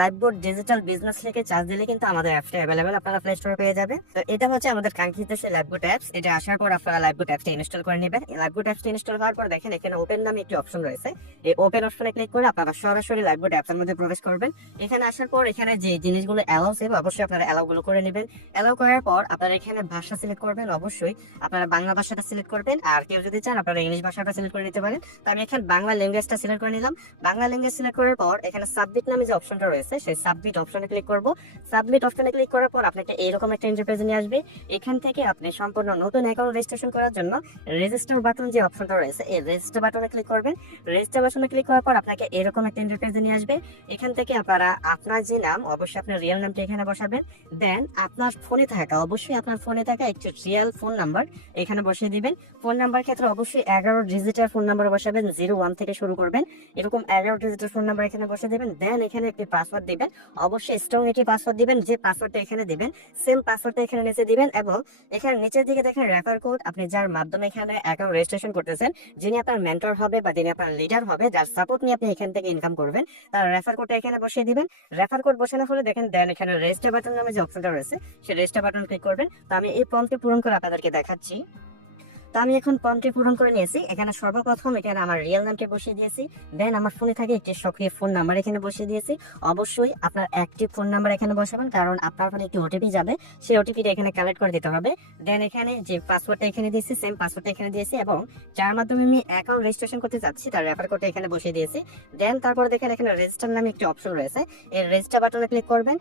লাইভবোট digital business থেকে charge দিলে কিন্তু আমাদের অ্যাপসটা অ্যাভেলেবেল আপনারা প্লে স্টোরে পেয়ে যাবে। তো এটা হচ্ছে আমাদের কাঙ্ক্ষিত সেই লাইভবোট অ্যাপস। এটা আসার পর আপনারা লাইভবোট অ্যাপসটা ইনস্টল করে নেবেন। লাইভবোট অ্যাপসটা ইনস্টল হওয়ার পর দেখেন এখানে ওপেন নামে একটি অপশন রয়েছে। এই ওপেন অপশনে ক্লিক করে আপনারা সরাসরি লাইভবোট অ্যাপসের মধ্যে প্রবেশ করবেন। এখানে আসার পর এখানে যে জিনিসগুলো অ্যালাউ সেভ অবশ্যই আপনারা অ্যালাউগুলো করে নেবেন। অ্যালাউ করার পর আপনারা এখানে ভাষা সিলেক্ট করবেন, অবশ্যই আপনারা বাংলা ভাষাটা সিলেক্ট করবেন। আর কেউ যদি চান আপনারা ইংলিশ ভাষাটা সিলেক্ট করে নিতে পারেন। তো আমি এখানে বাংলা ল্যাঙ্গুয়েজটা সিলেক্ট করে নিলাম। বাংলা ল্যাঙ্গুয়েজ সিলেক্ট করার পর এখানে সাবমিট নামে যে অপশনটা রয়েছে সেই সাবমিট অপশনে ক্লিক করব। সাবমিট অপশনে ক্লিক করার পর আপনাকে এইরকম একটা ইন্টারফেস নিয়ে আসবে। এখান থেকে আপনি সম্পূর্ণ নতুন অ্যাকাউন্ট রেজিস্ট্রেশন করার জন্য রেজিস্টার বাটন যে অপশনটা রয়েছে এই রেজিস্টার বাটনে ক্লিক করবেন। রেজিস্টার বাটনে ক্লিক করার পর আপনাকে এরকম একটা ইন্টারফেস নিয়ে আসবে। এখান থেকে আপনারা আপনার যে নাম অবশ্যই আপনার রিয়েল নামটা এখানে বসাবেন। দেন আপনার ফোনে থাকা অবশ্যই আপনার ফোনে থাকা একটি রিয়েল ফোন নাম্বার এখানে বসিয়ে দিবেন। ফোন নাম্বার ক্ষেত্রে অবশ্যই 11 ডিজিটের ফোন নাম্বার বসাবেন, 01 থেকে শুরু করবেন। এরকম 11 ডিজিটের ফোন নাম্বার এখানে বসিয়ে দিবেন। দেন এখানে একটি পাসওয়ার্ড দিবেন, অবশ্যই স্ট্রং একটি পাসওয়ার্ড দিবেন। যে পাসওয়ার্ডটা এখানে দিবেন সেম পাসওয়ার্ডটা এখানে নিচে দিবেন। এবং এখানে নিচের দিকে দেখেন রেফার কোড, আপনি যার মাধ্যমে এখানে অ্যাকাউন্ট রেজিস্ট্রেশন করতেছেন, যিনি আপনার মেন্টর হবে বা যিনি আপনার লিডার হবে, যার সাপোর্ট নিয়ে আপনি এখান থেকে ইনকাম করবেন, তার রেফার কোডটা এখানে বসিয়ে দিবেন। রেফার কোড বসানোর ফলে দেখেন দেন এখানে রেজিস্টার বাটন নামে যে অপশনটা রয়েছে সেই রেজিস্টার বাটন ক্লিক করবেন। তো আমি এই ফর্মটি পূরণ করে আপনাদেরকে দেখাচ্ছি। তো আমি এখন ফর্মটি পূরণ করে নিয়েছি। এখানে সর্বপ্রথম এখানে আমার রিয়েল নামটি বসিয়ে দিয়েছি। দেন আমার ফোনে থাকে একটি সক্রিয় ফোন নাম্বার এখানে বসিয়ে দিয়েছি। অবশ্যই আপনার অ্যাক্টিভ ফোন নাম্বার এখানে বসাবেন, কারণ আপনার ফোনে একটি ওটিপি যাবে, সেই ওটিপিটা এখানে কালেক্ট করে দিতে হবে। দেন এখানে যে পাসওয়ার্ডটা এখানে দিয়েছি সেম পাসওয়ার্ডটা এখানে দিয়েছি এবং যার মাধ্যমে আমি অ্যাকাউন্ট রেজিস্ট্রেশন করতে চাচ্ছি তার রেফার কোডটা এখানে বসিয়ে দিয়েছি। দেন তারপর দেখেন এখানে রেজিস্টার নামে একটি অপশন রয়েছে, এই রেজিস্টার বাটনে ক্লিক করবেন।